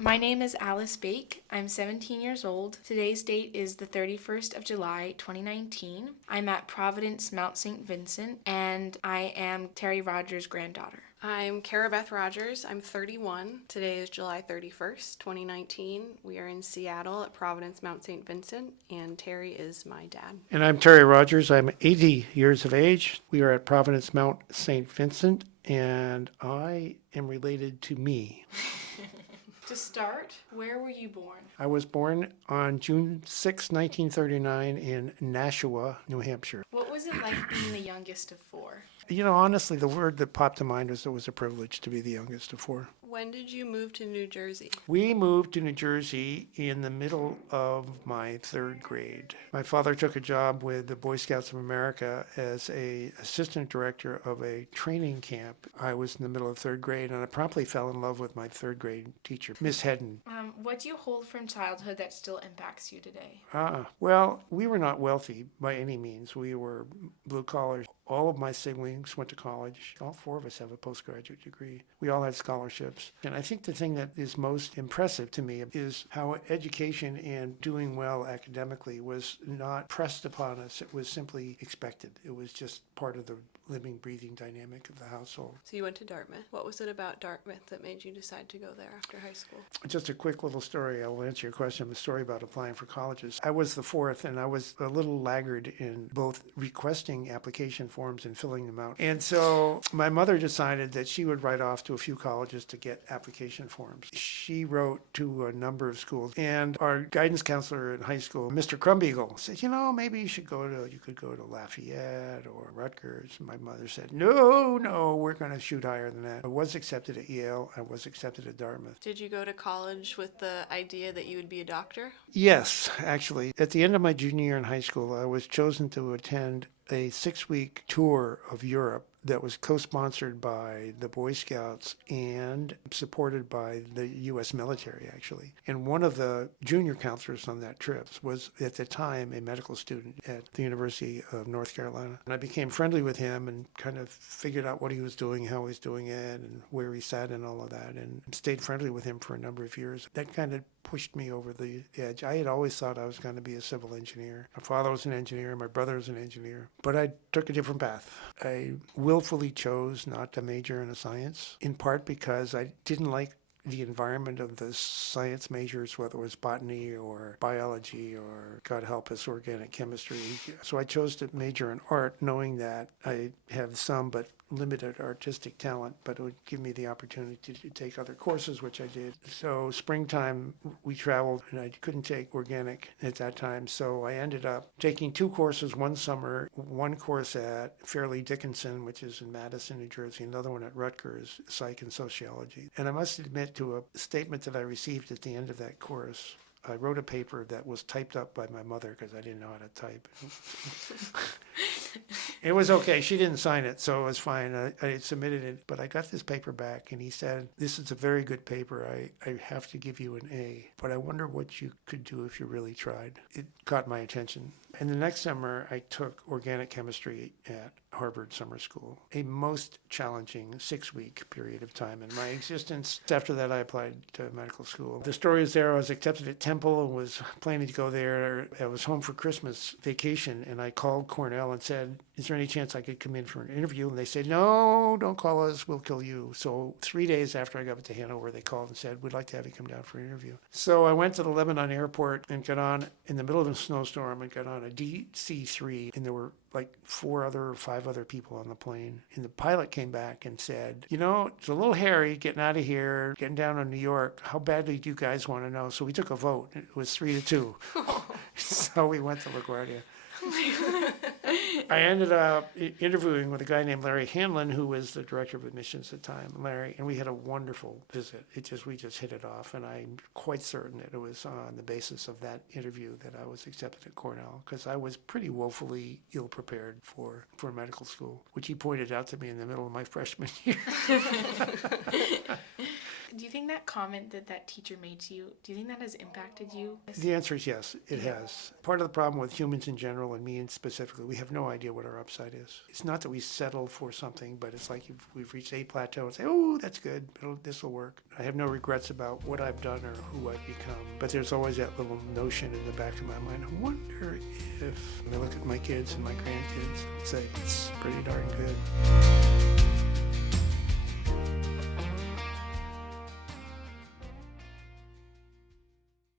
My name is Alice Bake. I'm 17 years old. Today's date is the 31st of July, 2019. I'm at Providence Mount Saint Vincent, and I am Cara Rogers' granddaughter. I'm Cara Rogers. I'm 31. Today is July 31st, 2019. We are in Seattle at Providence Mount Saint Vincent, and Terry is my dad. And I'm Cara Rogers. I'm 80 years of age. We are at Providence Mount Saint Vincent, and I am related to me. To start, where were you born? I was born on June 6, 1939 in Nashua, New Hampshire. What was it like being the youngest of four? You know, honestly, the word that popped to mind was it was a privilege to be the youngest of four. When did you move to New Jersey? We moved to New Jersey in the middle of my third grade. My father took a job with the Boy Scouts of America as an assistant director of a training camp. I was in the middle of third grade, and I promptly fell in love with my third grade teacher, Miss Hedden. What do you hold from childhood that still impacts you today? Well, we were not wealthy by any means. We were blue collars. All of my siblings went to college. All four of us have a postgraduate degree. We all had scholarships. And I think the thing that is most impressive to me is how education and doing well academically was not pressed upon us. It was simply expected. It was just part of the living, breathing dynamic of the household. So you went to Dartmouth. What was it about Dartmouth that made you decide to go there after high school? Just a quick little story. I will answer your question. A story about applying for colleges. I was the fourth, and I was a little laggard in both requesting application forms and filling them out. And so my mother decided that she would write off to a few colleges to get application forms. She wrote to a number of schools, and our guidance counselor in high school, Mr. Crumbeagle, said, maybe you could go to Lafayette or Rutgers. And my mother said, no, we're going to shoot higher than that. I was accepted at Yale. I was accepted at Dartmouth. Did you go to college with the idea that you would be a doctor? Yes, actually. At the end of my junior year in high school, I was chosen to attend a 6-week tour of Europe that was co-sponsored by the Boy Scouts and supported by the U.S. military, actually. And one of the junior counselors on that trip was, at the time, a medical student at the University of North Carolina. And I became friendly with him and kind of figured out what he was doing, how he was doing it, and where he sat and all of that, and stayed friendly with him for a number of years. That kind of pushed me over the edge. I had always thought I was going to be a civil engineer. My father was an engineer, my brother was an engineer, but I took a different path. I willfully chose not to major in science, in part because I didn't like the environment of the science majors, whether it was botany or biology or, God help us, organic chemistry. So I chose to major in art, knowing that I have some but limited artistic talent, but it would give me the opportunity to take other courses, which I did. So springtime, we traveled, and I couldn't take organic at that time, so I ended up taking 2 courses one summer, one course at Fairleigh Dickinson, which is in Madison, New Jersey, another one at Rutgers, psych and sociology. And I must admit to a statement that I received at the end of that course. I wrote a paper that was typed up by my mother because I didn't know how to type. It was okay. She didn't sign it, so it was fine. I submitted it, but I got this paper back, and he said, "This is a very good paper. I have to give you an A, but I wonder what you could do if you really tried." It caught my attention. And the next summer, I took organic chemistry at Harvard Summer School, a most challenging 6-week period of time in my existence. After that, I applied to medical school. The story is there. I was accepted at Temple and was planning to go there. I was home for Christmas vacation, and I called Cornell and said, "Is there any chance I could come in for an interview?" And they said, "No, don't call us. We'll kill you." So 3 days after I got to Hanover, they called and said, "We'd like to have you come down for an interview." So I went to the Lebanon airport and got on in the middle of a snowstorm and got on a DC-3, and there were like 4 or 5 other people on the plane. And the pilot came back and said, "It's a little hairy getting out of here, getting down to New York. How badly do you guys want to know?" So we took a vote. It was 3-2. So we went to LaGuardia. I ended up interviewing with a guy named Larry Hanlon, who was the director of admissions at the time, Larry, and we had a wonderful visit. We just hit it off, and I'm quite certain that it was on the basis of that interview that I was accepted at Cornell, because I was pretty woefully ill-prepared for medical school, which he pointed out to me in the middle of my freshman year. Do you think that comment that that teacher made to you, do you think that has impacted you? The answer is yes, it has. Part of the problem with humans in general and me specifically, we have no idea what our upside is. It's not that we settle for something, but it's like we've reached a plateau and say, oh, that's good, this will work. I have no regrets about what I've done or who I've become, but there's always that little notion in the back of my mind, I wonder if I look at my kids and my grandkids and say, it's pretty darn good.